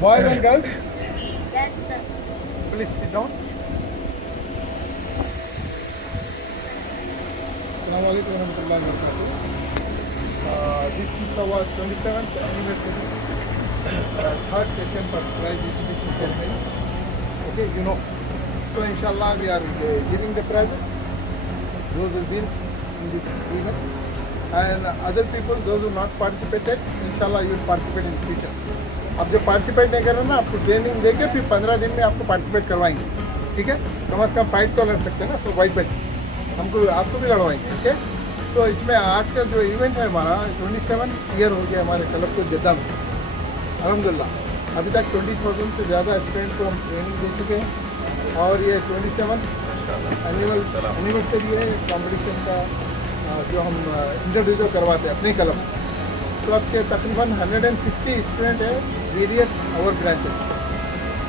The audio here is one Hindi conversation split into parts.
Boys and girls, Yes, sir. please sit down. Assalamualaikum warahmatullahi wabarakatuh. This is our 27th anniversary, third session for prize distribution ceremony. Okay, you know. So inshallah we are giving the prizes. Those who win in this event. And other people, those who not participated, inshallah you will participate in the future. आप जो पार्टिसिपेट नहीं कर रहे ना, आपको ट्रेनिंग देके फिर 15 दिन में आपको पार्टिसिपेट करवाएंगे, ठीक है। कम से कम फाइट तो लड़ सकते हैं ना, सो वाइट बैट हमको आपको भी लड़वाएंगे, ठीक है। तो इसमें आज का जो इवेंट है हमारा 27 ईयर हो गया हमारे क्लब को जद्दा में, अल्हम्दुलिल्लाह। अभी तक 20,000 से ज़्यादा स्टूडेंट को हम ट्रेनिंग दे चुके हैं और ये 27 एनिवर्सरी है कॉम्पिटिशन का जो हम इंट्रोड्यूस करवाते हैं अपने क्लब। तो अब के तकरीबन 150 स्टूडेंट है वेरियस आवर ब्रांचेस।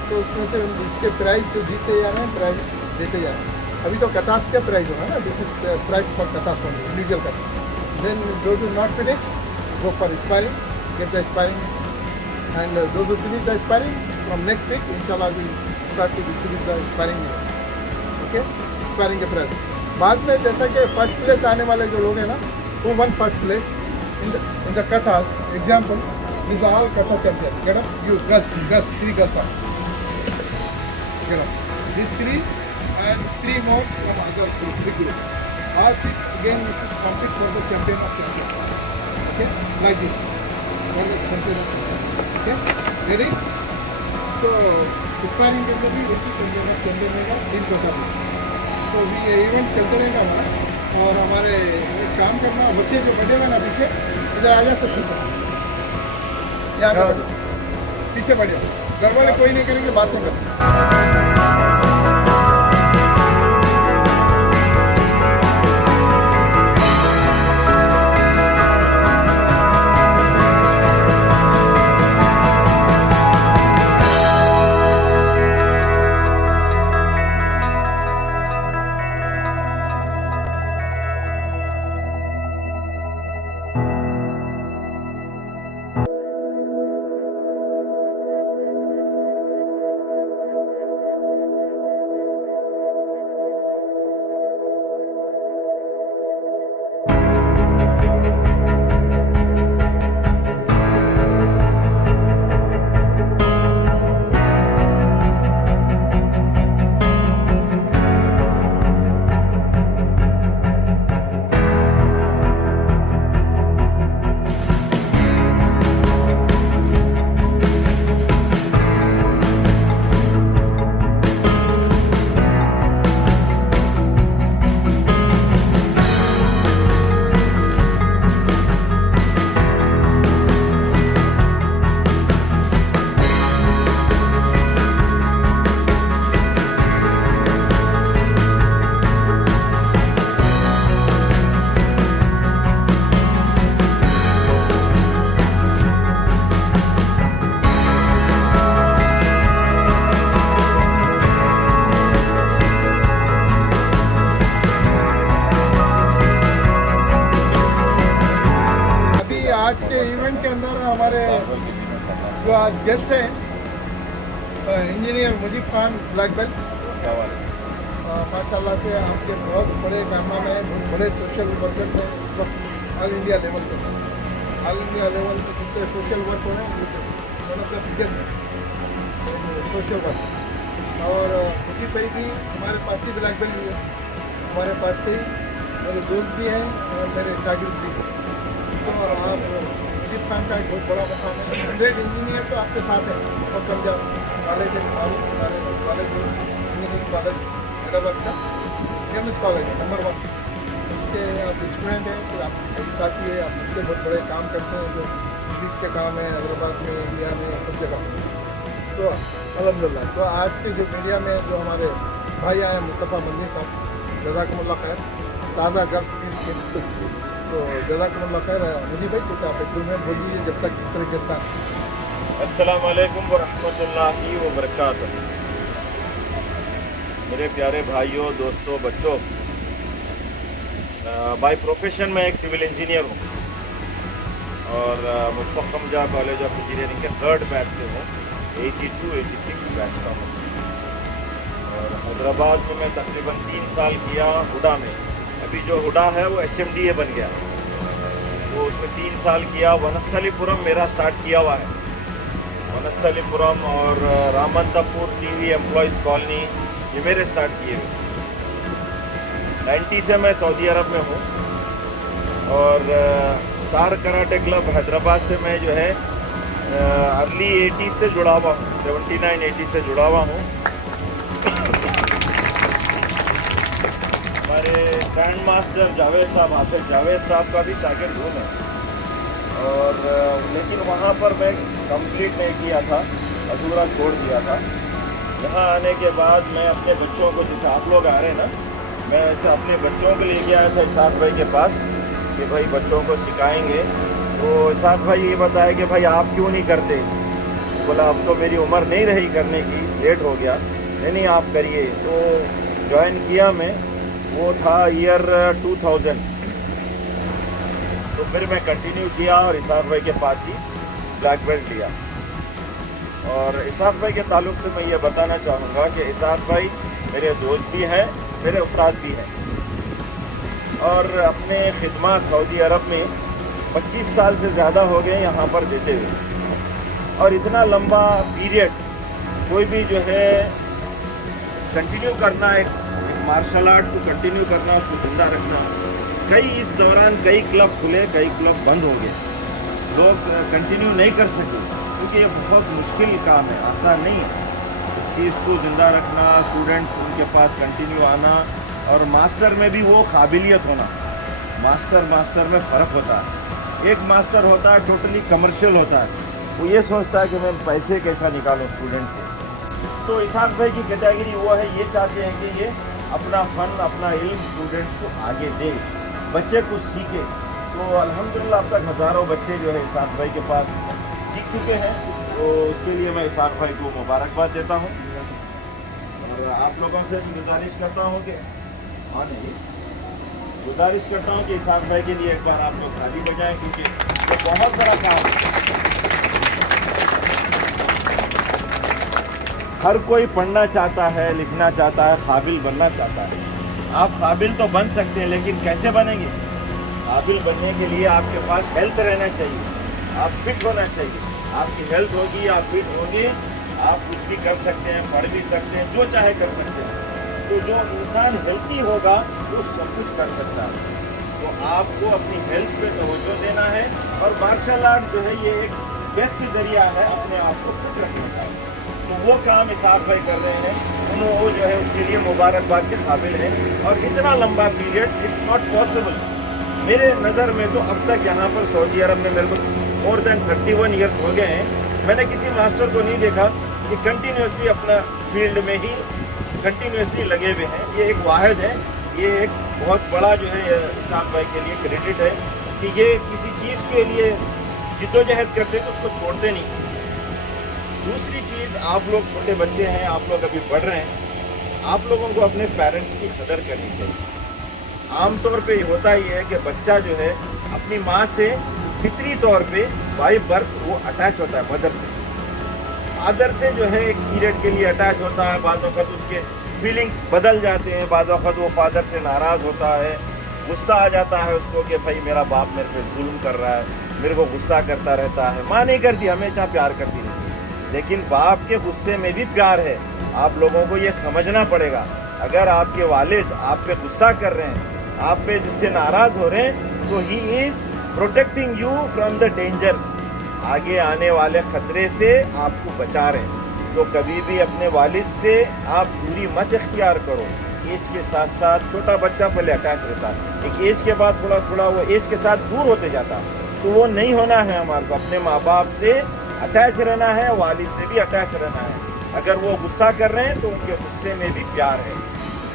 तो उसमें से इसके प्राइस जो जीतते जा रहे हैं, प्राइस देते जा रहे हैं। अभी तो कथास का प्राइस होगा ना, दिस इज प्राइस फॉर कथास ओनली, इंडिविजुअल कथास। Then those who not finish go for स्पायरिंग, गेट द स्पायरिंग, and those who finish the स्पायरिंग फ्रॉम नेक्स्ट वीक इंशाल्लाह will start to distribute the स्पायरिंग, ओके, स्पायरिंग के प्राइस। बाद में जैसा कि फर्स्ट प्लेस आने वाले जो लोग हैं ना, who won first place in the kathas, example, these are all katha champion. Get up, you girls, 3 girls are. Get up. These 3 and 3 more from other group, big group. All 6 again compete for the champion of champion. Okay, like this. For the champion of champion. Okay, ready? So, sparring के लिए भी वैसे champion of champion रहेगा, 3 kata भी. तो भी ये इवेंट चलते रहेगा हमारा। और हमारे काम करना, बच्चे जो बैठे हुए ना पीछे, इधर आ जा सकते हैं, यहाँ पे पीछे बैठे, घर वाले कोई नहीं करेंगे, बात नहीं करेंगे। आज के इवेंट के अंदर हमारे जो आज गेस्ट हैं, engineer Mujeeb Khan, black belt, माशाल्लाह से आपके बहुत बड़े कारनामे हैं, बहुत बड़े सोशल वर्कर हैं इस वक्त ऑल इंडिया लेवल पे। ऑल इंडिया लेवल पे जितने सोशल वर्क हो रहे हैं, one of the biggest social work. और मुजीब भाई भी हमारे पास ही ब्लैक बेल्ट भी है, हमारे पास के ही मेरे दोस्त भी हैं और मेरे शागिर्द भी हैं। तो आप मुजीब खान का एक बहुत बड़ा मकाम है। 100 इंजीनियर तो आपके साथ है, पंजाब कॉलेज है, कॉलेज इंजीनियरिंग कॉलेज हैदराबाद का फेमस कॉलेज है, नंबर 1। उसके आप स्टूडेंट हैं, फिर आप एक साथी है, आप उसके बहुत बड़े काम करते हैं जो पुलिस के काम है हैदराबाद में, इंडिया में, सब जगह। तो अल्हम्दुलिल्लाह। तो आज के जो मीडिया में जो हमारे भाई आए हैं, मुस्तफ़ा मंदी साहब, जज़ाकुमुल्लाह खैर, ताज़ा गर्ल्स पीस के, तो जज़ाकुमुल्लाह खैर। मुझे भाई कुछ आप 1-2 मिनट बोल दीजिए जब तक दूसरे गेस्ट आए। अस्सलाम वालेकुम वरहमतुल्लाहि वबरकातुहू। मेरे प्यारे भाइयों, दोस्तों, बच्चों, बाय प्रोफेशन मैं एक सिविल इंजीनियर हूँ और मुफ़ख्खम जा कॉलेज ऑफ इंजीनियरिंग के 3rd बैच से हूँ। 82-86 बैच का हूँ। और हैदराबाद में मैं तकरीबन 3 साल किया हुडा में। अभी जो हुडा है वो HMDA बन गया, वो उसमें 3 साल किया। वनस्थलीपुरम मेरा स्टार्ट किया हुआ है, वनस्थलीपुरम और रामंतपुर TV एम्प्लॉयज़ कॉलोनी ये मेरे स्टार्ट किए हुए। 90 से मैं सऊदी अरब में हूँ और स्टार कराटे क्लब हैदराबाद से मैं जो है अर्ली 80 से जुड़ा हुआ हूँ, 79-80 से जुड़ा हुआ हूँ। हमारे ग्रैंड मास्टर जावेद साहब, हाफिज जावेद साहब का भी शागिर्द हूँ मैं। और लेकिन वहाँ पर मैं कंप्लीट नहीं किया था, अधूरा छोड़ दिया था। यहाँ आने के बाद मैं अपने बच्चों को, जैसे आप लोग आ रहे हैं ना, मैं ऐसे अपने बच्चों को लेके आया था इसाक भाई के पास कि भाई बच्चों को सिखाएंगे। तो इसाक भाई ये बताया कि भाई आप क्यों नहीं करते। बोला अब तो मेरी उम्र नहीं रही करने की, लेट हो गया। नहीं आप करिए। तो ज्वाइन किया मैं, वो था ईयर 2000। तो फिर मैं कंटिन्यू किया और इसाक भाई के पास ही ब्लैक बेल्ट लिया। और इसाक भाई के ताल्लुक से मैं ये बताना चाहूँगा कि इसाक भाई मेरे दोस्त भी हैं, मेरे उस्ताद भी हैं। और अपने खिदमत सऊदी अरब में 25 साल से ज़्यादा हो गए यहाँ पर देते हुए। और इतना लंबा पीरियड कोई भी जो है कंटिन्यू करना, एक मार्शल आर्ट को कंटिन्यू करना, उसको जिंदा रखना। कई इस दौरान कई क्लब खुले, कई क्लब बंद हो गए, लोग कंटिन्यू नहीं कर सके क्योंकि ये बहुत मुश्किल काम है, आसान नहीं है इस चीज़ को जिंदा रखना। स्टूडेंट्स उनके पास कंटिन्यू आना और मास्टर में भी वो काबिलियत होना। मास्टर में फ़र्क होता है। एक मास्टर होता है टोटली कमर्शियल होता है, वो ये सोचता है कि मैं पैसे कैसा निकालूं स्टूडेंट से। तो इसाक भाई की कैटेगरी वो है, ये चाहते हैं कि ये अपना फ़न, अपना इल्म स्टूडेंट्स को आगे दे, बच्चे कुछ सीखे। तो अल्हम्दुलिल्लाह अब तक हज़ारों बच्चे जो है इसाक भाई के पास सीख चुके हैं। तो इसके लिए मैं इसाक भाई को मुबारकबाद देता हूँ। और आप लोगों से गुजारिश करता हूँ कि गुजारिश करता हूँ कि इसाक भाई के लिए एक बार आप लोग ताली बजाएं, क्योंकि ये बहुत बड़ा काम है। हर कोई पढ़ना चाहता है, लिखना चाहता है, काबिल बनना चाहता है। आप काबिल तो बन सकते हैं, लेकिन कैसे बनेंगे? काबिल बनने के लिए आपके पास हेल्थ रहना चाहिए, आप फिट होना चाहिए। आपकी हेल्थ होगी, आप फिट होंगे, आप कुछ भी कर सकते हैं, पढ़ भी सकते हैं, जो चाहे कर सकते हैं। तो जो इंसान हेल्थी होगा वो सब कुछ कर सकता है। तो आपको अपनी हेल्थ पे तवज्जो देना है। और मार्शल आर्ट जो है ये एक बेस्ट जरिया है अपने आप को फिट रखने का। तो वो काम इसाक भाई कर रहे हैं, वो जो है उसके लिए मुबारकबाद के काबिल है। और इतना लंबा पीरियड इट्स नॉट पॉसिबल मेरे नज़र में। तो अब तक यहाँ पर सऊदी अरब में मेरे को मोर देन 31 ईयर्स हो गए हैं। मैंने किसी मास्टर को नहीं देखा कि कंटिन्यूसली अपना फील्ड में ही कंटिन्यूसली लगे हुए हैं। ये एक वाहिद है, ये एक बहुत बड़ा जो है इसाक भाई के लिए क्रेडिट है कि ये किसी चीज़ के लिए जिद्दोजहद करते तो उसको छोड़ते नहीं। दूसरी चीज़, आप लोग छोटे बच्चे हैं, आप लोग अभी पढ़ रहे हैं, आप लोगों को अपने पेरेंट्स की कदर करनी चाहिए। आमतौर पे होता ही है कि बच्चा जो है अपनी माँ से फितरी तौर पे बाय बर्थ वो अटैच होता है मदर से। फादर से जो है एक पीरियड के लिए अटैच होता है, बाज़ वक़्त उसके फीलिंग्स बदल जाते हैं, बाज़ वक़्त वो फादर से नाराज़ होता है, गुस्सा आ जाता है उसको कि भाई मेरा बाप मेरे पे जुल्म कर रहा है, मेरे को गुस्सा करता रहता है। माँ नहीं करती, हमेशा प्यार करती रहती है, लेकिन बाप के गुस्से में भी प्यार है। आप लोगों को ये समझना पड़ेगा। अगर आपके वालिद आप पे गुस्सा कर रहे हैं, आप पे जिससे नाराज़ हो रहे हैं, तो he is protecting you from the dangers. आगे आने वाले ख़तरे से आपको बचा रहे हैं। तो कभी भी अपने वालिद से आप दूरी मत इख्तियार करो। एज के साथ साथ छोटा बच्चा पहले अटैच रहता है, एक एज के बाद थोड़ा थोड़ा वो एज के साथ दूर होते जाता है। तो वो नहीं होना है हमारे को। अपने माँ बाप से अटैच रहना है, वालिद से भी अटैच रहना है। अगर वो गुस्सा कर रहे हैं तो उनके गुस्से में भी प्यार है,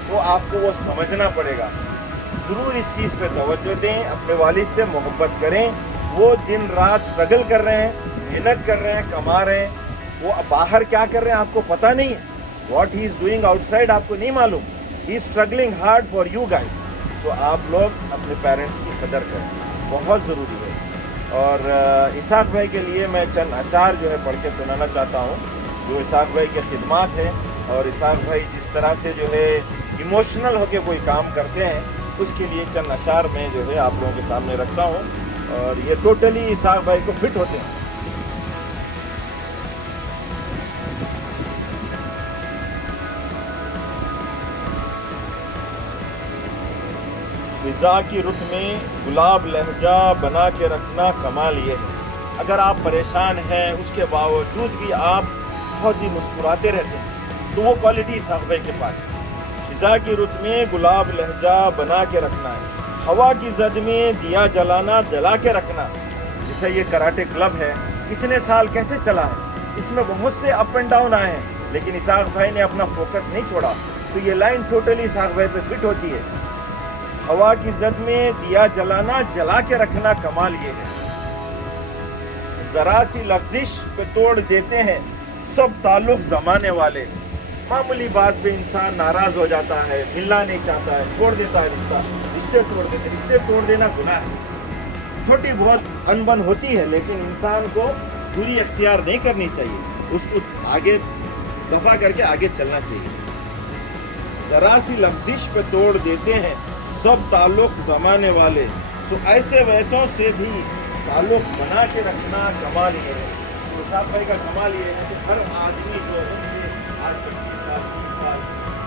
तो आपको वो समझना पड़ेगा। ज़रूर इस चीज़ पे तवज्जो दें, अपने वालिद से मोहब्बत करें। वो दिन रात स्ट्रगल कर रहे हैं, मेहनत कर रहे हैं, कमा रहे हैं। वो बाहर क्या कर रहे हैं आपको पता नहीं है। What he is doing outside आपको नहीं मालूम। He is struggling hard for you guys. So आप लोग अपने पेरेंट्स की कदर करें, बहुत ज़रूरी है। और इसाक भाई के लिए मैं चंद अशार जो है पढ़ के सुनाना चाहता हूँ। जो इसाक भाई के खिदमात है, और इसाक भाई जिस तरह से जो है इमोशनल होकर कोई काम करते हैं, उसके लिए चंद अशार में जो है आप लोगों के सामने रखता हूँ, और ये टोटली इसाक भाई को फिट होते हैं। फिजा की रुत में गुलाब लहजा बना के रखना कमाल ये है। अगर आप परेशान हैं उसके बावजूद भी आप बहुत ही मुस्कुराते रहते हैं, तो वो क्वालिटी इसाक भाई के पास है। फिजा की रुत में गुलाब लहजा बना के रखना है, हवा की जद में दिया जलाना जला के रखना। जैसे ये कराटे क्लब है, इतने साल कैसे चला है, इसमें बहुत से अप एंड डाउन आए हैं, लेकिन इसाक भाई ने अपना फोकस नहीं छोड़ा। तो ये लाइन टोटली इसाक भाई पे फिट होती है। हवा की जद में दिया जलाना जला के रखना कमाल ये है। जरा सी लफ्जिश पे तोड़ देते हैं सब ताल्लुक जमाने वाले। मामूली बात पे इंसान नाराज हो जाता है, मिलना नहीं चाहता है, छोड़ देता है रिश्ता, रिश्ते तोड़ देते। रिश्ते तोड़ देना गुनाह है। छोटी बहुत अनबन होती है, लेकिन इंसान को दूरी अख्तियार नहीं करनी चाहिए, उसको आगे दफा करके आगे चलना चाहिए। जरा सी लफ्जिश पे तोड़ देते हैं सब ताल्लुक जमाने वाले। सो ऐसे वैसों से भी ताल्लुक बना के रखना कमाल ये है। तो इसाक भाई का कमाल ये है कि हर आदमी जो उनसे आज 25 साल 30 साल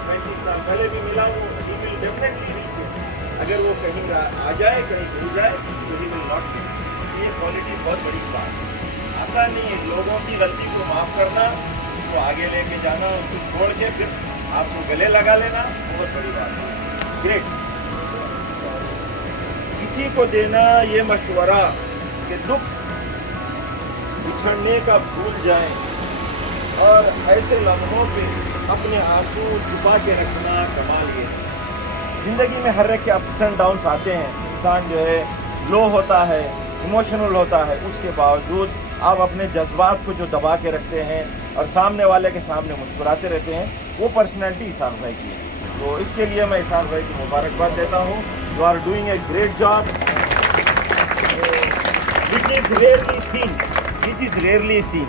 35 साल पहले भी मिला हूँ, he will definitely reach it. अगर वो कहीं आ जाए, कहीं भूल जाए, तो ही विल नॉट रीच। ये क्वालिटी बहुत बड़ी बात है। आसान नहीं है लोगों की गलती को माफ़ करना, उसको आगे लेके जाना, उसको छोड़ के फिर आपको गले लगा लेना, बहुत बड़ी बात है। ग्रेट। किसी को देना ये मशवरा कि दुख बिछड़ने का भूल जाएं, और ऐसे लम्हों पे अपने आंसू छुपा के रखना कमाल ये है। जिंदगी में हर एक के अप्स एंड डाउन्स आते हैं, इंसान जो है लो होता है, इमोशनल होता है, उसके बावजूद आप अपने जज्बात को जो दबा के रखते हैं और सामने वाले के सामने मुस्कुराते रहते हैं, वो पर्सनैलिटी इसाक भाई की है। तो इसके लिए मैं इसाक भाई की मुबारकबाद देता हूँ। You are doing a great job, which is rarely seen, which is rarely seen.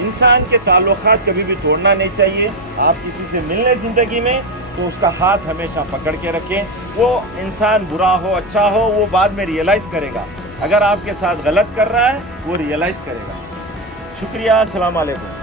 इंसान के ताल्लुकात कभी भी तोड़ना नहीं चाहिए। आप किसी से मिलने ज़िंदगी में, तो उसका हाथ हमेशा पकड़ के रखें। वो इंसान बुरा हो अच्छा हो, वो बाद में रियलाइज़ करेगा। अगर आपके साथ गलत कर रहा है, वो रियलाइज़ करेगा। शुक्रिया, अस्सलाम वालेकुम।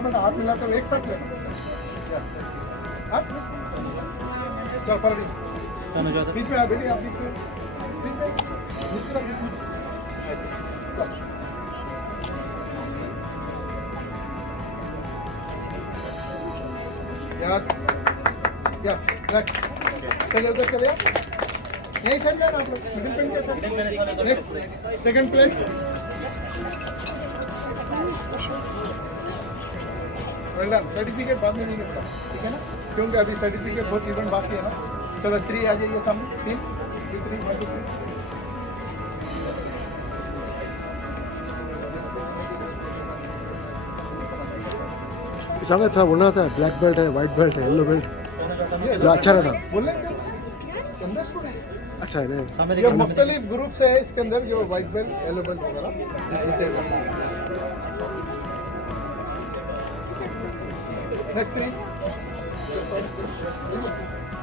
टूर्नामेंट हाथ मिलाते हुए एक साथ लेना हाँ? चल पलटी बीच में आप बैठिए आप बीच में इस तरफ बीच में ऐसे चल यस यस नेक्स्ट चलिए उधर चलिए यहीं खड़ जाना आप लोग मिडिल पेन के next second place well done certificate बाद में नहीं मिलता ठीक है ना क्योंकि अभी सर्टिफिकेट बहुत इवेंट बाकी है ना चलो 3 आ जाइए सामने 3 सामने था बोलना था ब्लैक बेल्ट है वाइट बेल्ट है येलो बेल्ट जो अच्छा रहा बोलने के अच्छा है नहीं ये मुख्तलिफ ग्रुप से है इसके अंदर जो वाइट बेल्ट येलो बेल्ट वगैरह नेक्स्ट 3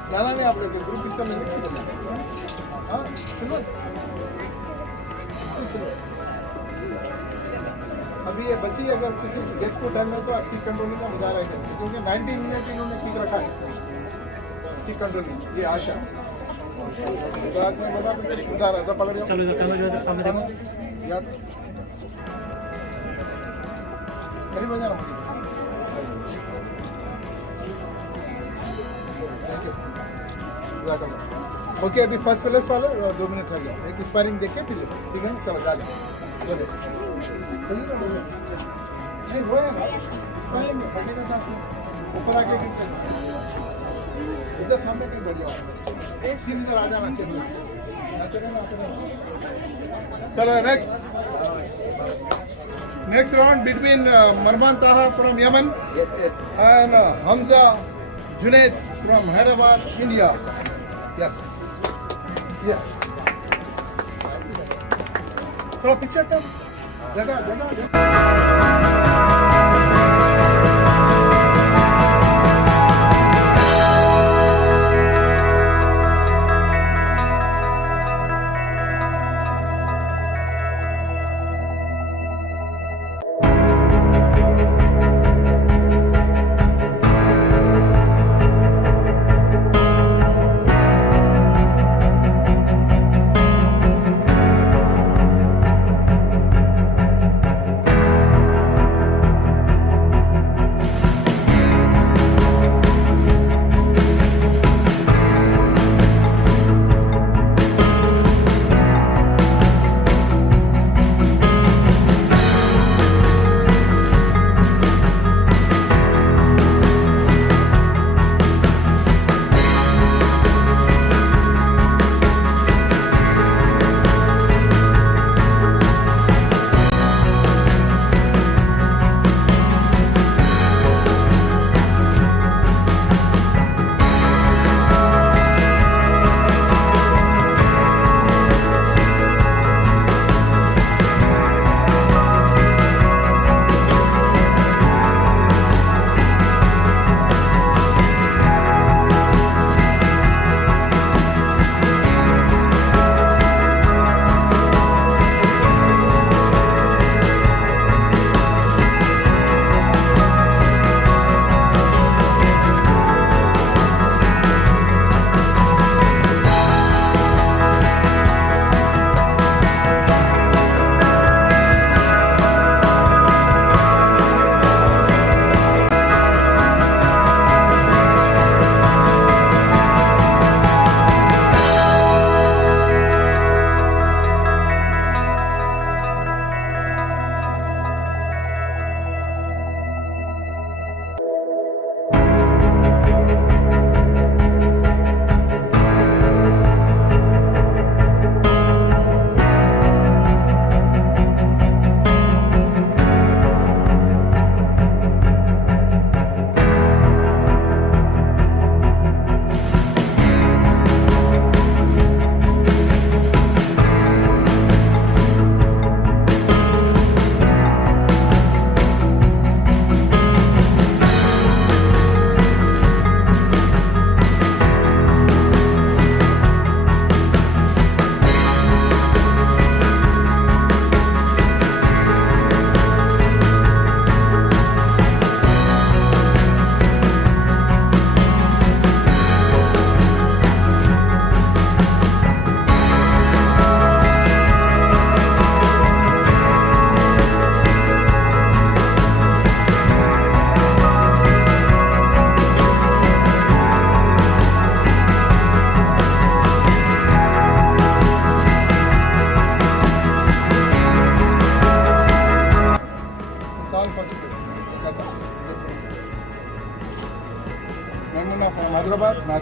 जाना नहीं आप लोग ग्रुप पिक्चर में लिख के हाँ सुनो अभी ये बची अगर किसी गेस्ट को टाइम है तो आप टी कंट्रोलिंग का मजा रहेगा क्योंकि 19 मिनट इन्होंने ठीक रखा है टी कंट्रोलिंग ये आशा तो आज मैं बता बता रहा था पकड़ चलो इधर चलो इधर सामने देखो याद करीब हो जाना ओके अभी फर्स्ट प्लेस वाले 2 मिनट रह गया एक स्पारिंग देख के फिर लो ठीक है ना चलो जा जाओ बोले चलिए ना बोले नहीं वो है ना स्पारिंग में फटेगा साथ में ऊपर आके गिर जाएगा इधर सामने भी बढ़ जाओ सीधे इधर आ जाना चाहिए चलो नेक्स्ट राउंड बिटवीन मरमान ताहा from Yemen and Hamza Junaid from Hyderabad India Yes. Yeah. थोड़ा पीछे कर जगह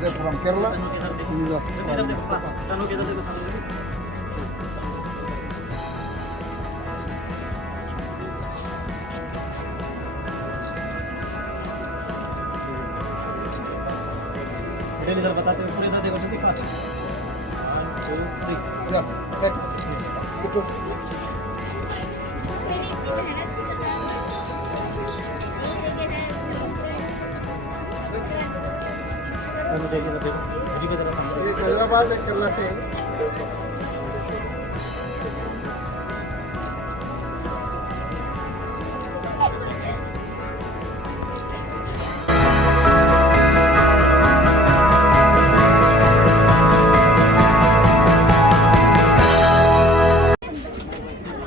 they're from Kerala. He is a इधर बताते हुए पूरे इधर देखो जल्दी fast 1 2 3 yes. Next. Good to- देखो देखो मुझे की तरफ सामने ये हैदराबाद है केरला से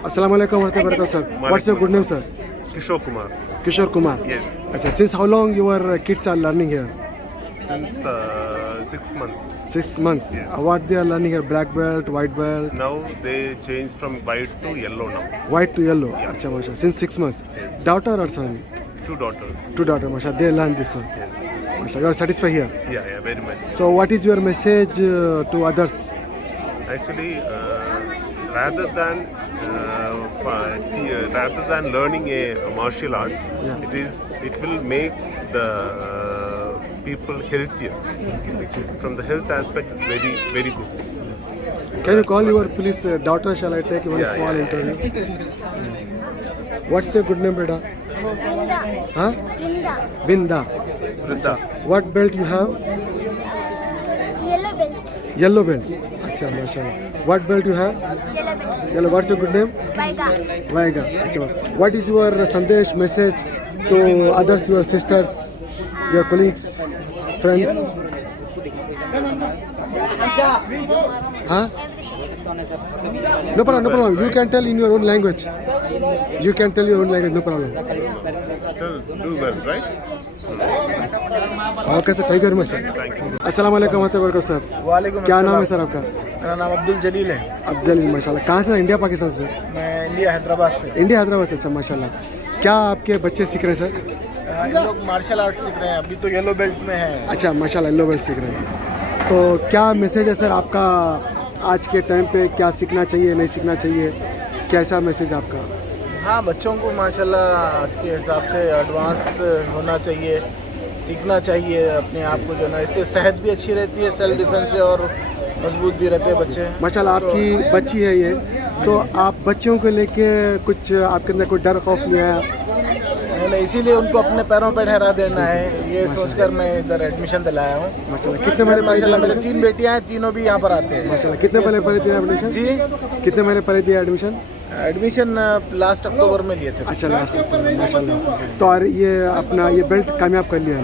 Assalamu alaikum warahmatullahi wabarakatuh, sir. What's your good name, sir? Kishore Kumar. Kishore Kumar. Yes. Achha, since how long your kids are learning here? Since 6 months. 6 months. Yes. What they are learning here? Black belt, white belt, Now they changed from white to yellow now. white to yellow. Achha, mashallah. Since 6 months. Yes. Daughter or son? 2 daughters. 2 daughters, mashallah. They learn this one. Yes. Mashallah. You are satisfied here. Yeah, very much. So what is your message to others? Actually, rather than learning a martial art, Yeah. it will make the people healthier. From the health aspect, it's very very good. Can you call your police daughter? Shall I take one Yeah, small yeah. interview? What's your good name, beta? Huh? Binda. Vrinda. What belt you have? Yellow belt. Yellow belt. Achha, mashallah. What belt you have? Yellow belt. Yellow. What's your good name? Vaiga. Vaiga. Achha. What is your sandesh message to others, your sisters, your colleagues, friends? Huh? No problem, no problem. You can tell in your own language. You can tell your own language, no problem. Do well, right? Okay, sir. Thank you very much, sir. Thank you. अस्सलाम वालेकुम वरहमतुल्लाहि वबरकातुहू, सर. वालेकुम क्या नाम है अस्सलाम। सर आपका? मेरा नाम अब्दुल जलील है। अफजल माशाल्लाह. कहाँ से? इंडिया पाकिस्तान से? मैं इंडिया हैदराबाद से। इंडिया हैदराबाद से. अच्छा माशाल्लाह. क्या आपके बच्चे सीख रहे हैं सर? इन लोग मार्शल आर्ट सीख रहे हैं, अभी तो येलो बेल्ट में है। अच्छा माशाल्लाह, येलो बेल्ट सीख रहे हैं. तो क्या मैसेज है सर आपका आज के टाइम पे? क्या सीखना चाहिए, नहीं सीखना चाहिए, कैसा मैसेज आपका? हाँ, बच्चों को माशाल्लाह आज के हिसाब से एडवांस होना चाहिए, सीखना चाहिए अपने आप को, जो ना इससे सेहत भी अच्छी रहती है, सेल्फ डिफेंस से, और मजबूत भी रहते हैं बच्चे। माशाल्लाह आपकी बच्ची है ये, तो आप बच्चों को लेके कुछ आपके अंदर कोई डर खौफ नहीं आया? मैंने इसीलिए उनको अपने पैरों पर ठहरा देना है, ये सोचकर मैं इधर एडमिशन दिलाया हूँ। माशाल्लाह. कितने महीने माशाल्लाह मेरे पहले? 3 बेटियाँ हैं, तीनों भी यहाँ पर आते हैं। माशाल्लाह. कितने पहले पहले दिया एडमिशन? जी, कितने महीने पहले दिया एडमिशन? एडमिशन लास्ट अक्टूबर में लिए थे। अच्छा लास्ट माशाल्लाह. तो और ये अपना ये बेल्ट कामयाब कर लिया है?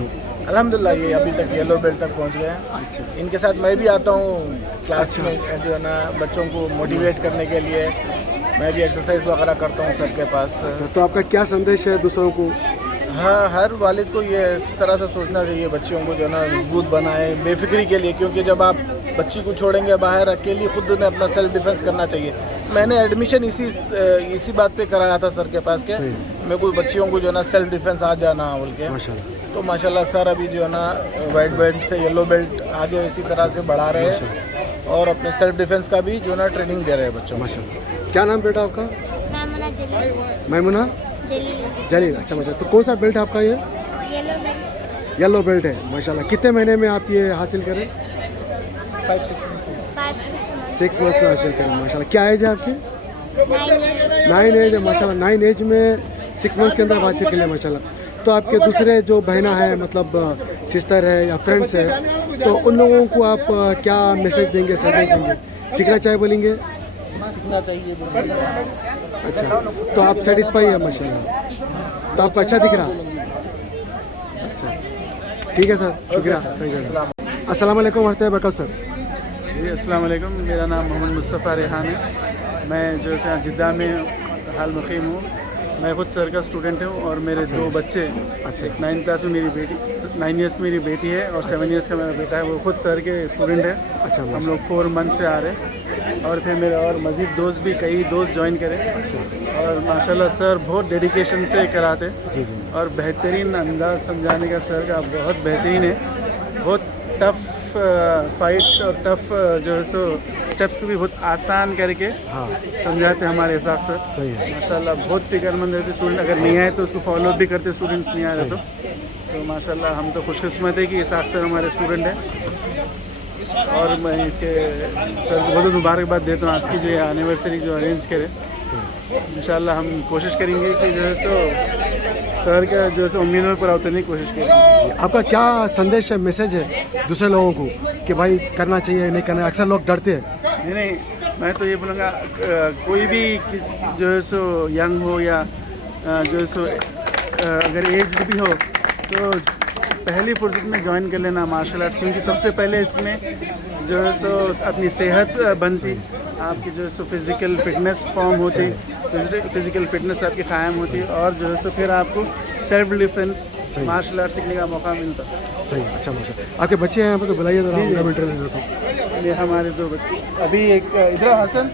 अल्हम्दुलिल्लाह ये अभी तक येलो बेल्ट तक पहुँच गए हैं। अच्छा. इनके साथ मैं भी आता हूँ क्लास में, जो है ना बच्चों को मोटिवेट करने के लिए मैं भी एक्सरसाइज वगैरह करता हूँ सर के पास। तो आपका क्या संदेश है दूसरों को? हाँ, हर वालिद को ये इस तरह से सोचना चाहिए, बच्चियों को जो है ना मजबूत बनाए बेफिक्री के लिए, क्योंकि जब आप बच्ची को छोड़ेंगे बाहर अकेली, खुद उन्हें अपना सेल्फ डिफेंस करना चाहिए। मैंने एडमिशन इसी बात पे कराया था सर के पास के मेरे को बच्चियों को जो है ना सेल्फ डिफेंस आ जाना बोल के। माशाल्लाह. तो माशाल्लाह सर अभी जो है ना वाइट बेल्ट से येलो बेल्ट आगे इसी तरह से बढ़ा रहे हैं, और अपने सेल्फ डिफेंस का भी जो है ना ट्रेनिंग दे रहे हैं बच्चों को। माशाल्लाह. क्या नाम बेटा आपका? मैमुना जलील। मैमुना जलील। जलील. अच्छा माशाल्लाह. तो कौन सा बेल्ट है आपका ये? Yellow belt. येलो बेल्ट है माशाल्लाह. कितने महीने में आप ये हासिल करें? 5-6 6 मंथ्स में हासिल करें माशाल्लाह. क्या एज है आपकी? 9 एज है माशाल्लाह. 9 एज में 6 मंथ्स के अंदर हासिल कर लिया माशाल्लाह. तो आपके दूसरे जो बहना है, मतलब सिस्टर है या फ्रेंड्स है, तो उन लोगों को आप क्या मैसेज देंगे, संदेश देंगे? सीखना चाहिए बोलेंगे? सीखना चाहिए बोलिए। अच्छा. तो आप सेटिस्फाई है माशाल्लाह? तो आपको अच्छा दिख रहा? अच्छा ठीक है सर, शुक्रिया. Thank you. अस्सलाम वालेकुम वरहमतुल्लाहि वबरकातुहू सर. जी अस्सलाम वालेकुम. मेरा नाम मोहम्मद मुस्तफ़ा रेहान है. मैं जो है जिद्दा में हाल मुक़ीम हूँ. मैं खुद सर का स्टूडेंट हूँ और मेरे 2 बच्चे, अच्छा. 9th क्लास में मेरी बेटी, 9 ईयर्स मेरी बेटी है और 7 ईयर्स का मेरा बेटा है, वो खुद सर के स्टूडेंट है. अच्छा हम लोग 4 मंथ से आ रहे हैं, और फिर मेरे और मज़ीद दोस्त भी कई दोस्त ज्वाइन करें. और माशाल्लाह सर बहुत डेडिकेशन से कराते, जी जी. और बेहतरीन अंदाज समझाने का सर का बहुत बेहतरीन है. बहुत टफ फाइट और टफ जो है सो स्टेप्स को भी बहुत आसान करके हाँ समझाते हैं हमारे हिसाब से। सही है। माशाल्लाह बहुत फिक्रमंद रहते स्टूडेंट, अगर नहीं आए तो उसको फॉलो भी करते स्टूडेंट्स नहीं आ रहे तो माशाल्लाह हम तो खुशकिस्मत है कि इसाक सर हमारे स्टूडेंट हैं। और मैं इसके सर को बहुत मुबारकबाद देता हूँ आज की जो एनिवर्सरी जो अरेंज करे। इंशाल्लाह हम कोशिश करेंगे कि जो है सो सर का जो है सो उम्मीदों में पूरा उतरने की कोशिश करेंगे। आपका क्या संदेश है, मैसेज है दूसरे लोगों को कि भाई करना चाहिए नहीं करना? अक्सर लोग डरते हैं। नहीं, मैं तो ये बोलूँगा कोई भी जो है सो यंग हो या जो है सो अगर एज भी हो तो पहली फुर्सत में ज्वाइन कर लेना मार्शल आर्ट्स, क्योंकि सबसे पहले इसमें जो है सो अपनी सेहत बनती, आपकी जो है सो फिज़िकल फिटनेस फॉर्म होती, फिज़िकल फिटनेस आपकी कायम होती और जो है सो फिर आपको सेल्फ डिफेंस मार्शल आर्ट सीखने का मौका मिलता। सही, अच्छा माशा। आपके बच्चे हैं यहाँ पर तो बुलाइए जरा, उनका इंटरव्यू लेता हूँ। ये हमारे 2 बच्चे, अभी एक इधर हसन,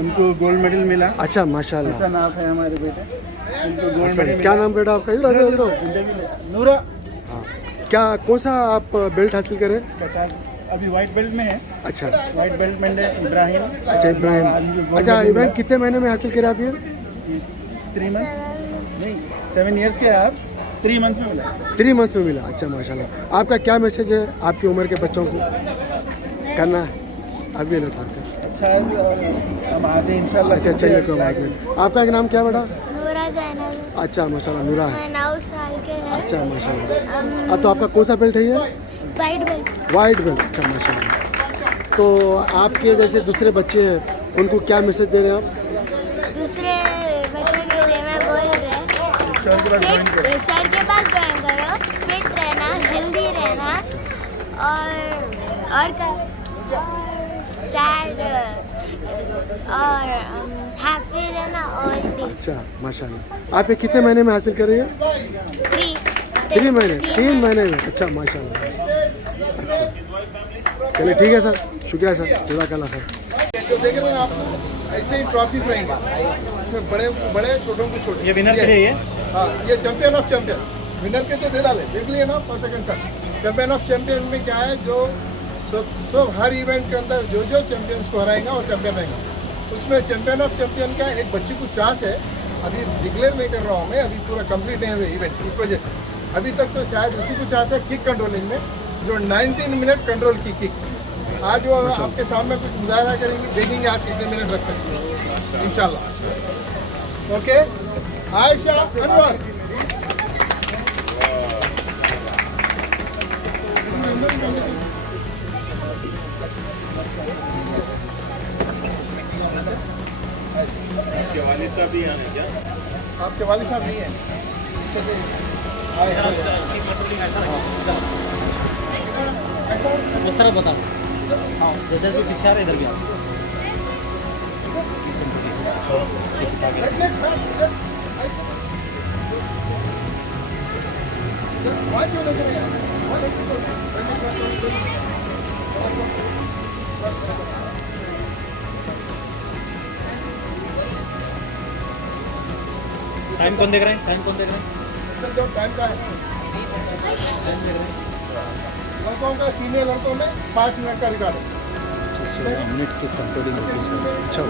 उनको गोल्ड मेडल मिला। अच्छा माशाल्लाह। हसन आप है हमारे बेटे, उनको गोल्ड हसन, मेडल। क्या नाम बेटा आपका? इधर नूरा। हाँ, क्या कौन सा आप बेल्ट हासिल करें? अभी वाइट बेल्ट में है। अच्छा वाइट बेल्ट में इब्राहिम। अच्छा इब्राहिम, अच्छा इब्राहिम कितने महीने में हासिल करें आप ये? 3 मंथ्स नहीं 7 इयर्स के आप 3 मंथ्स में मिला। 3 मंथ्स में मिला। अच्छा माशाल्लाह। आपका क्या मैसेज है आपकी उम्र के बच्चों को करना है? आप भी लेता हैं। अच्छा हम आगे इंशाल्लाह। अच्छा चलिए कोई बात नहीं। आपका एक नाम क्या बेटा? नूरा जैनब। अच्छा माशाल्लाह नूरा है। मैं 9 साल के है। अच्छा माशाल्लाह। तो आपका कौन सा बेल्ट है ये? White belt. White belt. अच्छा माशाल्लाह। तो आपके जैसे दूसरे बच्चे हैं उनको क्या मैसेज दे रहे हैं आप? दूसरे बच्चे के लिए मैं बोल रहे सर के पास ज्वाइन करो। सर के पास ज्वाइन करो, फिट रहना, हेल्दी रहना और सैड और हैप्पी रहना और अच्छा माशाल्लाह। आप ये कितने महीने में हासिल कर रही हैं? 3 महीने। 3 महीने में। अच्छा माशाल्लाह। अच्छा चलिए ठीक है सर, शुक्रिया सर, जज़ाकल्लाह सर। जो देख रहे हैं आप ऐसे ही ट्रॉफीज रहेंगे, इसमें बड़े को बड़े, छोटों को छोटे। ये विनर के लिए ये? हाँ, ये चैंपियन ऑफ चैंपियन, विनर के तो दे डाले, देख लिए ना फर्स्ट सेकंड तक। चैंपियन ऑफ चैंपियन में क्या है, जो सब हर इवेंट के अंदर जो चैंपियंस को हराएगा वो चैंपियन रहेगा। उसमें चैंपियन ऑफ चैंपियन का एक बच्ची को चांस है, अभी डिक्लेयर नहीं कर रहा हूँ मैं, अभी पूरा कंप्लीट नहीं हुआ इवेंट, इस वजह से अभी तक तो शायद उसी को चांस है किक कंट्रोलिंग में, जो 19 मिनट कंट्रोल की किक। आज वो आपके सामने कुछ मुजाहरा करेंगे, देखेंगे आप कितने मिनट रख सकते हैं इंशाल्लाह। ओके आयशा अनवर। आपके वालिद साहब भी आने क्या? आपके वालिद साहब नहीं है? उस तरफ बता दो। हाँ जैसे भी पीछे आ रहे इधर भी आओ। टाइम कौन देख रहे हैं? टाइम कौन देख रहे हैं? सर जो टाइम का है, लड़कों का सीनियर लड़कों में 5 मिनट का रिकॉर्ड है। मिनट के कंट्रोलिंग। अच्छा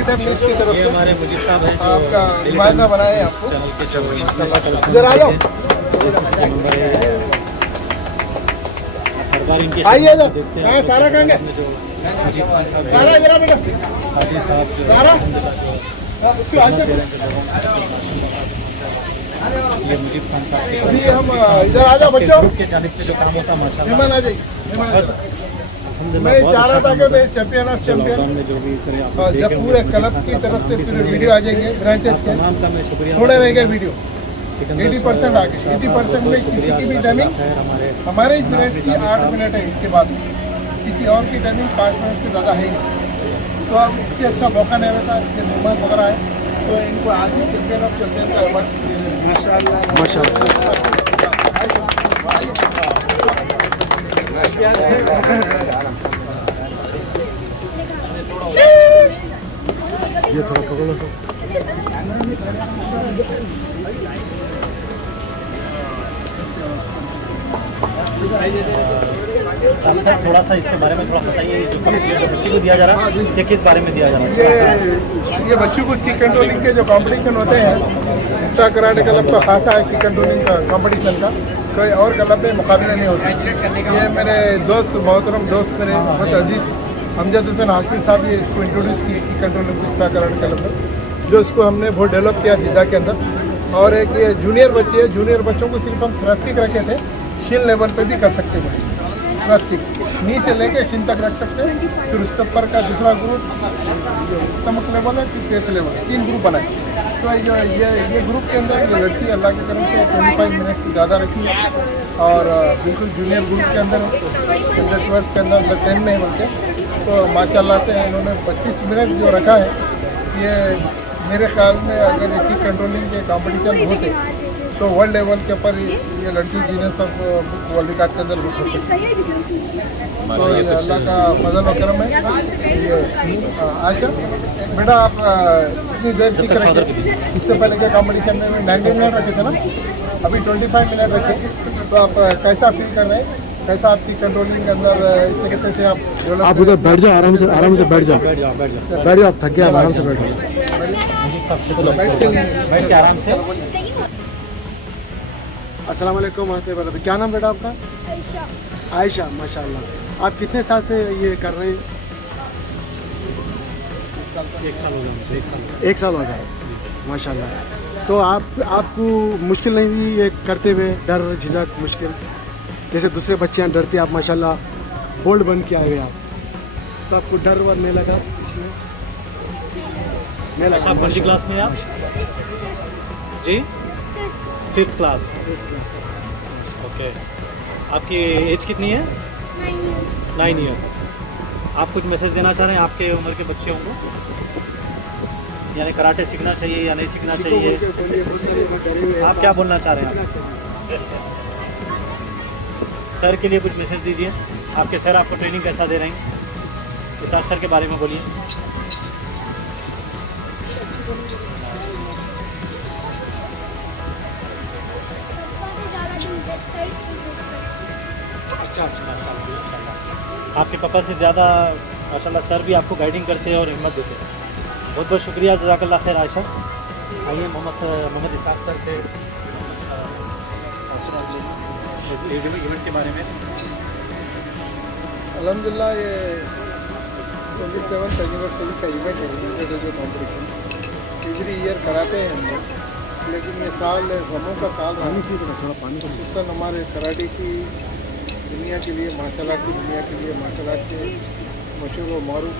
न्यूज़ की तरफ ये से हमारे मुजीब साहब हैं जो आपका नुमाइंदा बनाए हैं आपको। चैनल के चैनल इधर आ जाओ, नंबर है हर बार इनके आइए इधर। देखते हैं हाँ, सारा कहाँ गए? जो मुजीब खान साहब सारा जरा बेटा, हाजी साहब जो सारा हाँ, उसको हाथ से ये मुजीब खान साहब के अभी हम इधर आ जाओ बच्चों, के जानिब से जो काम होता है माशाल्लाह मेहमान आ जाइए, मेहमान आ जाइए। मैं चाह रहा था कि मैं चैंपियन ऑफ लॉकडाउन चैंपियन में जो भी करे आप जब पूरे क्लब की तरफ से पूरे वीडियो आ जाएंगे ब्रांचेस के, तमाम का मैं शुक्रिया थोड़े रह गए वीडियो, सिकंदर 80% आ गए। 80% में किसी की भी टाइमिंग खैर हमारे हमारे इस ब्रांच की 8 मिनट है, इसके बाद किसी और की टाइमिंग 5 मिनट से ज़्यादा है ही नहीं। तो अब इससे अच्छा मौका नहीं रहता कि मेहमान वगैरह आए तो इनको आज ही चैंपियन ऑफ चैंपियन का अवार्ड दे दें। ये थोड़ा पकड़ो तो। साहब साहब थोड़ा सा इसके बारे में थोड़ा बताइए जो बच्चे को दिया जा रहा है ये किस बारे में दिया जा रहा है ये बच्चों को किक कंट्रोलिंग के जो कंपटीशन होते हैं, इंस्टा कराटे क्लब का खासा है किक कंट्रोलिंग का कंपटीशन का, कोई और क्लब में मुकाबले नहीं होते। ये मेरे दोस्त मोहतरम दोस्त मेरे बहुत अजीज़ अमजद हुसैन हाशमी साहब ये इसको इंट्रोड्यूस किए kick controlling Insta karate club में, जो इसको हमने बहुत डेवलप किया जिद्दा के अंदर। और एक ये जूनियर बच्चे हैं, जूनियर बच्चों को सिर्फ हम थ्रस्टिक रखे थे, शिन लेवल पे भी कर सकते हैं, थ्रस्टिक नी से लेके शिन तक रख सकते हैं। फिर उसके ऊपर का दूसरा ग्रुप स्टमक लेवल है, फिर फेस लेवल है, 3 ग्रुप बनाए। तो ये ग्रुप के अंदर ये लड़की अल्लाह की तरफ से 25 मिनट से ज़्यादा रखी है और बिल्कुल जूनियर ग्रुप के अंदर अंडर 12 के अंदर अंडर 10 में है बोलते। तो माशाल्लाह से इन्होंने 25 मिनट जो रखा है, ये मेरे ख्याल में अगर इसकी कंट्रोलिंग के कंपटीशन होते तो वर्ल्ड लेवल के ऊपर ये लड़की जिन्हें सब वर्ल्ड रिकॉर्ड के अंदर बुक हो सकती है। तो ये अल्लाह का फजल व करम है। ये आशा बेटा आप इतनी देर ठीक रखे, इससे पहले के कंपटीशन में 90 मिनट रखे थे ना, अभी 25 मिनट रखे, तो आप कैसा फील कर रहे हैं? कैसा आपकी कंट्रोलिंग के अंदर इस तरीके से आप डेवलप? आप उधर बैठ जाओ, आराम से बैठ जाओ, बैठ जाओ, आप थक गए, आप आराम से बैठो। बैठ के आराम से। अस्सलाम वालेकुम वरहमतुल्लाहि वबरकातुहू। क्या नाम बेटा आपका? आयशा। माशाल्लाह। आप कितने साल से ये कर रहे हैं? 1 साल हो गया। 1 साल हो गया। माशाल्लाह। तो आपको मुश्किल नहीं हुई ये करते हुए? डर झिझक मुश्किल जैसे दूसरे बच्चे यहाँ डरते, आप माशाल्लाह बोल्ड बन के आए हुए आप, तो आपको डर वर नहीं लगा इसमें? नहीं लगा। अच्छा, कौन सी क्लास में आप? जी 5th क्लास। ओके, आपकी एज कितनी है? 9 ईयर। आप कुछ मैसेज देना चाह रहे हैं आपके उम्र के बच्चों को, यानी कराटे सीखना चाहिए या नहीं सीखना चाहिए? आप क्या बोलना चाह रहे हैं? सर के लिए कुछ मैसेज दीजिए। आपके सर आपको ट्रेनिंग कैसा दे रहे हैं, इस सर के बारे में बोलिए। अच्छा, आपके पापा से ज़्यादा माशाल्लाह सर भी आपको गाइडिंग करते हैं और हिम्मत देते हैं। बहुत बहुत शुक्रिया, जज़ाकल्लाह खैर आयशा। आइए मोहम्मद इसाक सर से इवेंट के बारे में। अल्हम्दुलिल्लाह ये 27th एनिवर्सरी का इवेंट है, जो कॉम्पिटिशन एवरी ईयर कराते हैं हम लोग, लेकिन ये साल गमों का साल रहा। थोड़ा पानी खसूसन हमारे कराटे की दुनिया के लिए, मार्शल आर्ट की दुनिया के लिए, मार्शल आर्ट के मशहूर व मारूफ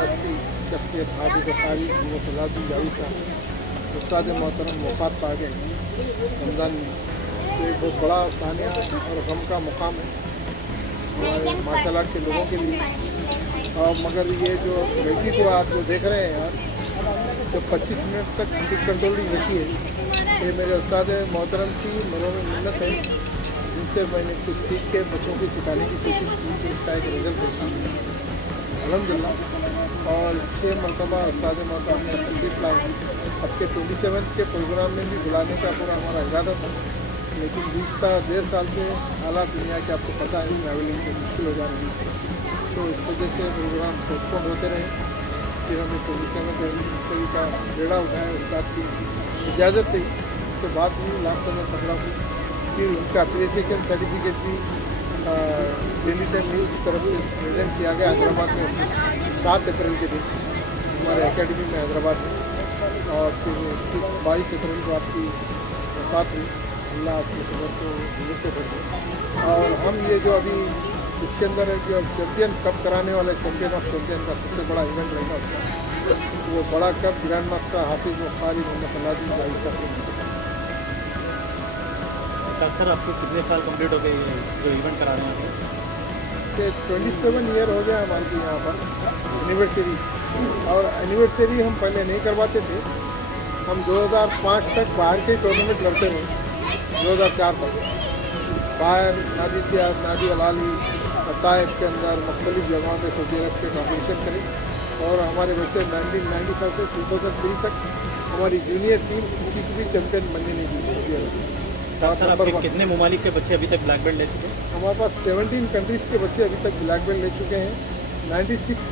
हस्ती शख्सियत हाफिज़ कारी सलाहुद्दीन जावेद साहब उस्ताद मोहतरम वफ़ात पा गए रमज़ान में। तो एक बहुत बड़ा सानिया और गम का मुकाम है हमारे मार्शल आर्ट के लोगों के लिए। और मगर ये जो लड़की को आप जो देख रहे हैं यार, जो 25 मिनट तक किक कंट्रोलिंग रखी है, ये मेरे उस्ताद मोहतरम की मरों में मिन्नत है, जिनसे मैंने कुछ सीख के बच्चों को सिखाने की कोशिश की, तो इसका एक रिजल्ट होता है अल्हम्दुलिल्लाह। और 6 मरतबा उस्ताद मोहतरम ने तकलीफ लाई, अब के 27th के प्रोग्राम में भी बुलाने का पूरा हमारा इरादा था, लेकिन गुज़श्ता 1.5 साल से हालात दुनिया के आपको पता है ट्रैवलिंग के मुश्किल हो जा रही है, तो इस वजह से प्रोग्राम पोस्टपोन होते रहे। फिर हमने पोजिशन का बेड़ा उठाया उस्ताद की इजाज़त से ही उससे बात हुई लास्ट में 15 को। फिर उनका अप्रिसिएशन सर्टिफिकेट भी डेली टाइम न्यूज़ की तरफ से प्रेजेंट किया गया हैदराबाद में 7 अप्रैल के दिन हमारे एकेडमी में हैदराबाद में। और फिर 22 अप्रैल को आपकी वफात हुई, अल्लाह आपकी खबर को दूर से बढ़े। और हम ये जो अभी इसके अंदर जो चैम्पियन कप कराने वाले चैम्पियन ऑफ चैम्पियन का सबसे बड़ा इवेंट रहेगा उसका, वो बड़ा कप ग्रैंड मास्टर हाफिज़ मुख्तारी मोहम्मद सलाहुद्दीन जाहिद साहब सर आपको कितने साल कंप्लीट हो गए ये जो इवेंट करा रहे हैं के 27 ईयर हो गया हमारे यहाँ पर एनिवर्सरी। और एनिवर्सरी हम पहले नहीं करवाते थे, हम 2005 तक बाहर के टूर्नामेंट लड़ते रहे, 2004 तक बाहर नादी अलाली ताइफ के अंदर मुख्तलिफ जगहों पे सऊदी अरब के कॉम्पिटिशन करें। और हमारे बच्चे 1995 से 2003 तक हमारी जूनियर टीम किसी की भी चैम्पियन बनने नहीं दी सऊदी अरब। सर आपके कितने ममालिक के बच्चे अभी तक ब्लैक बेल्ट ले चुके हैं? हमारे पास 17 कंट्रीज़ के बच्चे अभी तक ब्लैक बेल्ट ले चुके हैं। 96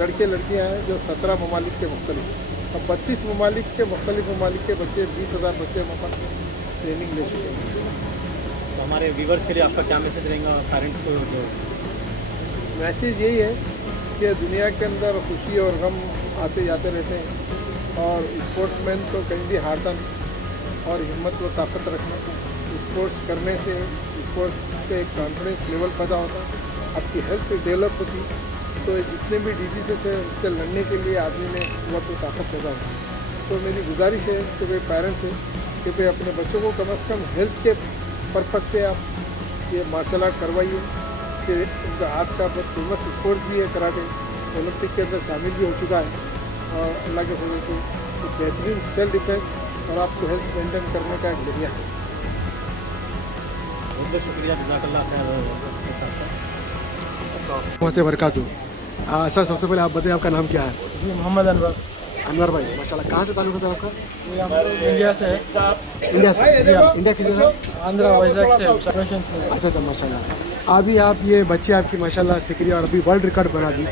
लड़के लड़कियां हैं जो 17 ममालिक के मुख्तलिफ और 32 ममालिक के बच्चे 20,000 बच्चे हमारे पास ट्रेनिंग ले चुके हैं। तो हमारे व्यूवर्स के लिए आपका क्या मैसेज रहेगा पेरेंट्स को? जो मैसेज यही है कि दुनिया के अंदर खुशी और गम आते जाते रहते हैं और स्पोर्ट्समैन तो कहीं भी हारता नहीं और हिम्मत व ताकत रखना। स्पोर्ट्स करने से स्पोर्ट्स से एक कॉन्फिडेंस लेवल पैदा होता है, आपकी हेल्थ डेवलप होती है, तो जितने भी डिजीज़ है उससे लड़ने के लिए आदमी में कुव्वत व ताकत पैदा होती है। तो मेरी गुजारिश है कि भाई पेरेंट्स है कि भाई अपने बच्चों को कम से कम हेल्थ के पर्पज़ से आप ये मार्शल आर्ट करवाइए। फिर उनका आज का बहुत फेमस स्पोर्ट्स भी है कराटे, ओलंपिक के अंदर शामिल भी हो चुका है और अल्लाह के फजल से तो बेहतरीन सेल्फ डिफेंस और आपको हेल्थ मेंटेन करने का एक जरिया है। बहुत बहुत शुक्रिया जज़ाकल्लाह खैर। बरकातू। सर सबसे पहले आप बताइए आपका नाम क्या है? जी मोहम्मद अनवर, अनवर भाई माशाल्लाह। कहाँ से ताल्लुक है सर आपका? ये हम इंडिया से है। इंडिया से? इंडिया की जगह आंध्रा वाइजैक से ऑपरेशंस में। अच्छा माशाल्लाह। अभी आप ये बच्चे आपकी माशाल्लाह सीख रही है और अभी वर्ल्ड रिकॉर्ड बना दी।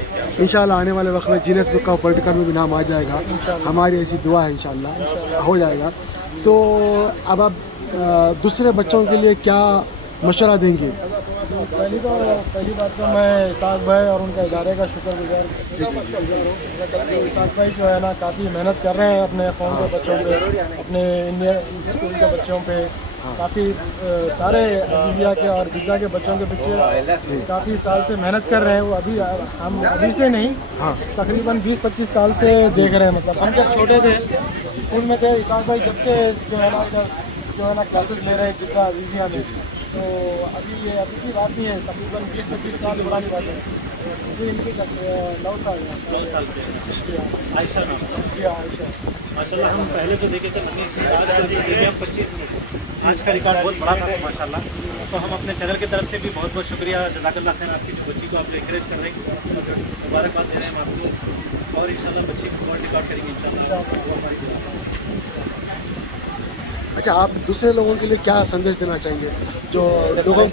इंशाल्लाह आने वाले वक्त में Guinness book of world record में भी नाम आ जाएगा, हमारी ऐसी दुआ है इंशाल्लाह हो जाएगा। तो अब आप दूसरे बच्चों के लिए क्या मशवरा देंगे? पहली बात तो मैं इसाक भाई और उनके इदारे का शुक्रगुजार हूँ। इसाक भाई जो है ना काफ़ी मेहनत कर रहे हैं अपने कौम के बच्चों पे, अपने इंडियन स्कूल के बच्चों पे, काफ़ी सारे अजीज़िया के और जिद्दा के बच्चों के बच्चे काफ़ी साल से मेहनत कर रहे हैं। वो हम अभी से नहीं, तकरीबन 20-25 साल से देख रहे हैं। मतलब हम जब छोटे थे स्कूल में थे, इसाक भाई जब से जो है ना क्लासेस ले रहे हैं जिद्दा अजीज़िया में। तो अभी की बात नहीं है, तकरीबन 20-25 साल पुरानी बात है। अभी इनके 9 साल के आयशा नाम। जी आयशा। माशाल्लाह हम पहले जो देखे थे 19 मिनट, आज जो देखे हम 25 मिनट। आज का रिकॉर्ड बहुत बड़ा था माशाल्लाह। तो हम अपने चैनल की तरफ से भी बहुत बहुत शुक्रिया जज़ाकल्लाह खैर। आपकी जो बच्ची को आप जो इंकरेज कर रहे हैं, मुबारकबाद दे रहे हैं हम आपको और इंशाल्लाह बच्ची वर्ल्ड रिकॉर्ड करेंगे इंशाल्लाह। अच्छा, आप दूसरे लोगों के लिए क्या संदेश देना चाहेंगे जो लोगों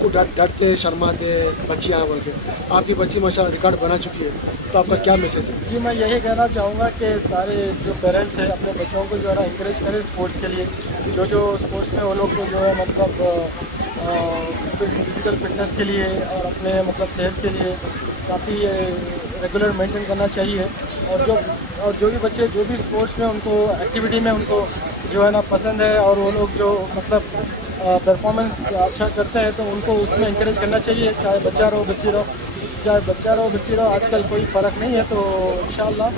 को डरते शर्माते बच्चियाँ बोल के? आपकी बच्ची माशाल्लाह रिकॉर्ड बना चुकी है, तो आपका क्या मैसेज है? जी मैं यही कहना चाहूँगा कि सारे जो पेरेंट्स हैं अपने बच्चों को जो है ना इंकरेज करें स्पोर्ट्स के लिए। जो स्पोर्ट्स में वो लोग को जो है मतलब फिज़िकल फिटनेस के लिए और अपने मतलब सेहत के लिए काफ़ी रेगुलर मेंटेन करना चाहिए। और जो भी बच्चे जो भी स्पोर्ट्स में उनको एक्टिविटी में उनको जो है ना पसंद है और वो लोग जो मतलब परफॉर्मेंस अच्छा करते हैं तो उनको उसमें इंकरेज करना चाहिए। चाहे बच्चा रहो बच्ची रहो, आजकल कोई फ़र्क नहीं है। तो इंशाल्लाह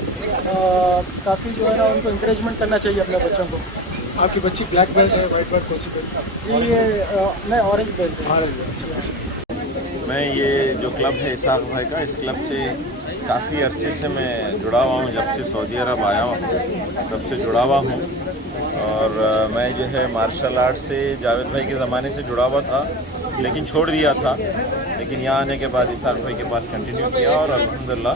काफ़ी जो है ना उनको इंकरेजमेंट करना चाहिए अपने बच्चों को। आपकी बच्ची ब्लैक बेल्ट है, वाइट बेल्ट, कौन सी बेल्ट? जी ये नहीं ऑरेंज बेल्ट है। मैं ये जो क्लब है इसाक भाई का, इस क्लब से काफ़ी अरसे से मैं जुड़ा हुआ हूँ। जब से सऊदी अरब आया हूँ तब से जुड़ा हुआ हूँ। और मैं जो है मार्शल आर्ट से जावेद भाई के ज़माने से जुड़ा हुआ था, लेकिन छोड़ दिया था। लेकिन यहाँ आने के बाद इसाक भाई के पास कंटिन्यू किया और अल्हम्दुलिल्लाह।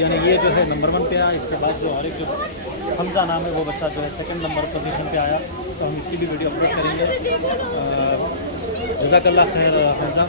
यानी ये जो है नंबर 1 पे आया। इसके बाद जो और एक जो हमजा नाम है वो बच्चा जो है सेकंड नंबर पोजीशन पे आया। तो हम इसकी भी वीडियो अपलोड करेंगे. जज़ाकल्लाह खैर फैज़ान.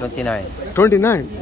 29. 29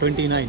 29.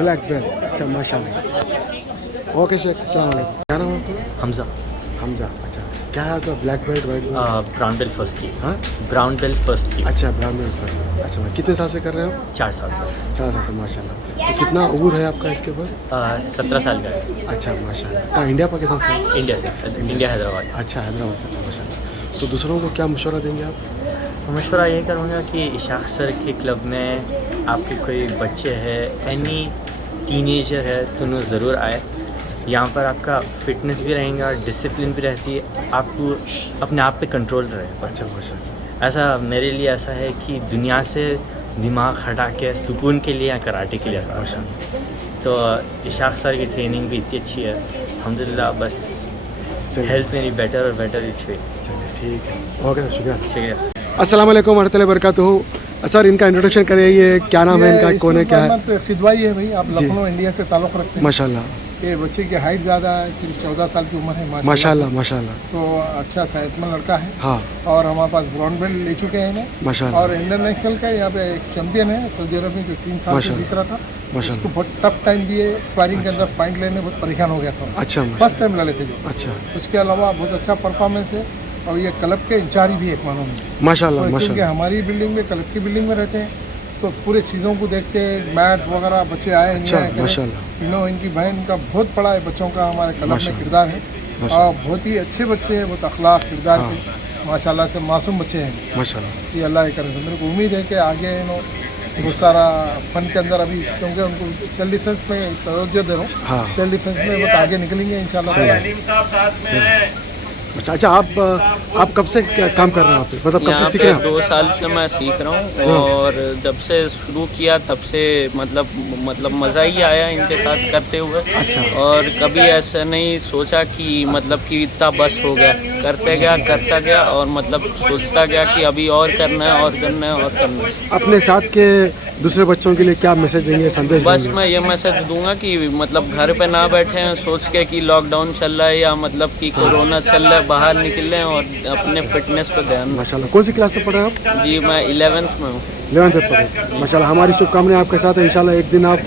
Black belt. अच्छा माशाल्लाह. ओके शेख अस्सलाम वालेकुम. क्या नाम है आपका? हमजा. हमजा. अच्छा क्या है आपका black belt white belt? Brown belt first की. हाँ ब्राउन बेल्ट फर्स्ट की. अच्छा ब्राउन बेल्ट फर्स्ट. अच्छा कितने साल से कर रहे हो? 4 साल से. 4 साल से माशाल्लाह. तो कितना उम्र है आपका इसके ऊपर? 17 साल का है. अच्छा माशाल्लाह. कहाँ इंडिया पाकिस्तान से? इंडिया से. इंडिया हैदराबाद. अच्छा हैदराबाद. अच्छा माशाल्लाह. तो दूसरों को क्या मशवरा देंगे आप? मशवरा ये करूँगा कि इशाक सर के क्लब में आपके कोई बच्चे हैं एनी टीनेजर है तो उन्हें ज़रूर आए. यहाँ पर आपका फिटनेस भी रहेगा डिसिप्लिन भी रहती है. आपको अपने आप पे कंट्रोल रहे. अच्छा माशाल्लाह. ऐसा मेरे लिए ऐसा है कि दुनिया से दिमाग हटा के सुकून के लिए या कराटे के लिए आता हूँ. तो इशाक सर की ट्रेनिंग भी इतनी अच्छी है अल्हम्दुलिल्लाह. बस हेल्थ मेरी बेटर और बेटर इच हुई. चलिए ठीक है. ओके शुक्रिया. शुक्रिया. अस्सलाम वालेकुम वरहमतुल्लाहि वबरकातुहू. सर इनका इंट्रोडक्शन करिए. ये क्या नाम है इनका कौन है क्या है? खिदवाई है भाई. आप लखनऊ इंडिया से ताल्लुक़ रखते हैं. माशाल्लाह. ये बच्चे की हाइट ज़्यादा है. सिर्फ 14 साल की उम्र है. माशाल्लाह माशाल्लाह. तो अच्छा सेहतमंद लड़का है. हाँ और हमारे पास ब्राउन बेल्ट ले चुके हैं इन्हें. माशाल्लाह. और इंटरनेशनल का यहाँ पे एक चैंपियन है सऊदी अरब में जो 3 साल से माशाल्लाह. जीत रहा था. माशाल्लाह. उसको बहुत टफ टाइम दिए. स्पारिंग के अंदर पॉइंट लेने बहुत परेशान हो गया था. अच्छा फर्स्ट टाइम लड़े थे जो. अच्छा उसके अलावा बहुत अच्छा परफॉर्मेंस है. और ये क्लब के इंचार्ज भी एक मानो में. माशाल्लाह तो क्योंकि माशाल्लाह. हमारी बिल्डिंग में क्लब की बिल्डिंग में रहते हैं तो पूरे चीज़ों को देखते हैं. मैट्स वगैरह बच्चे आए अच्छा enjoy करें. माशाल्लाह. इनकी बहन का बहुत बड़ा है बच्चों का हमारे क्लब में माशाल्लाह. किरदार है. माशाल्लाह. और बहुत ही अच्छे बच्चे हैं. बहुत अखलाक किरदार हाँ. के माशाल्लाह से मासूम बच्चे हैं. माशाल्लाह. ये अल्लाह ही करे. तो मेरे को उम्मीद है कि आगे बहुत सारा फन के अंदर अभी क्योंकि उनको सेल्फ डिफेंस में तवज्जो दे रहा हूँ. हाँ. सेल्फ डिफेंस में बहुत आगे निकलेंगे इंशाल्लाह. अलीम साहब साथ में. अच्छा अच्छा आप कब से काम कर रहे हैं? आप मतलब कब से यहाँ सीख पे रहे हैं? 2 साल से मैं सीख रहा हूँ और जब से शुरू किया तब से मतलब मज़ा ही आया इनके साथ करते हुए. अच्छा. और कभी ऐसा नहीं सोचा कि मतलब कि इतना बस हो गया. करते गया करता गया और मतलब सोचता गया कि अभी और करना है और करना है और करना है. अपने साथ के दूसरे बच्चों के लिए क्या मैसेज देंगे संदेश बस देंगे? मैं ये मैसेज दूंगा कि मतलब घर पे ना बैठे हैं सोच के कि लॉकडाउन चल रहा है या मतलब कि कोरोना चल रहा है बाहर निकलें और अपने फिटनेस पर ध्यान. माशाल्लाह. कौन सी क्लास में पढ़ रहे हैं आप? जी मैं 11th में हूँ. 11th में पढ़े. माशाल्लाह. हमारी शुभकामनाएं आपके साथ है. इंशाल्लाह एक दिन आप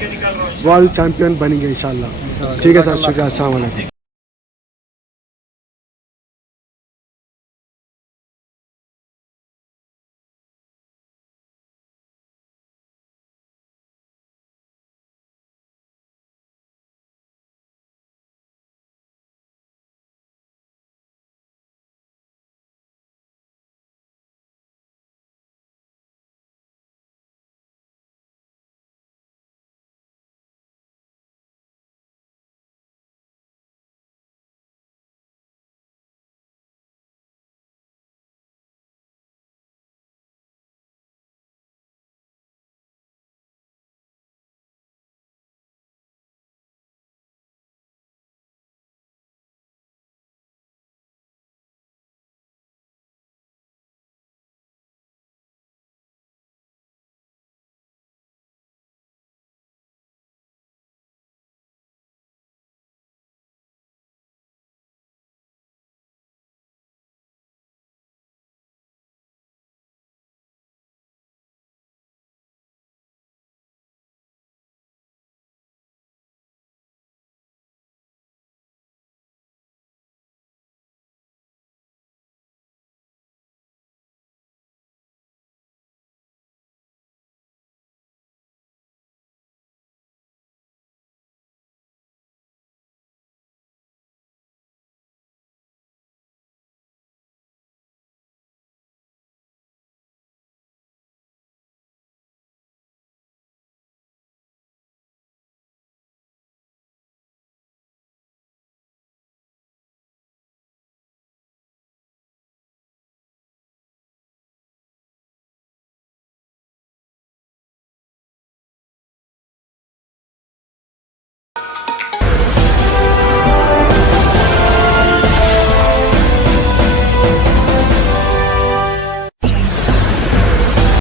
वर्ल्ड चैंपियन बनेंगे इंशाल्लाह. ठीक है सर शुक्रिया. अस्सलाम वालेकुम.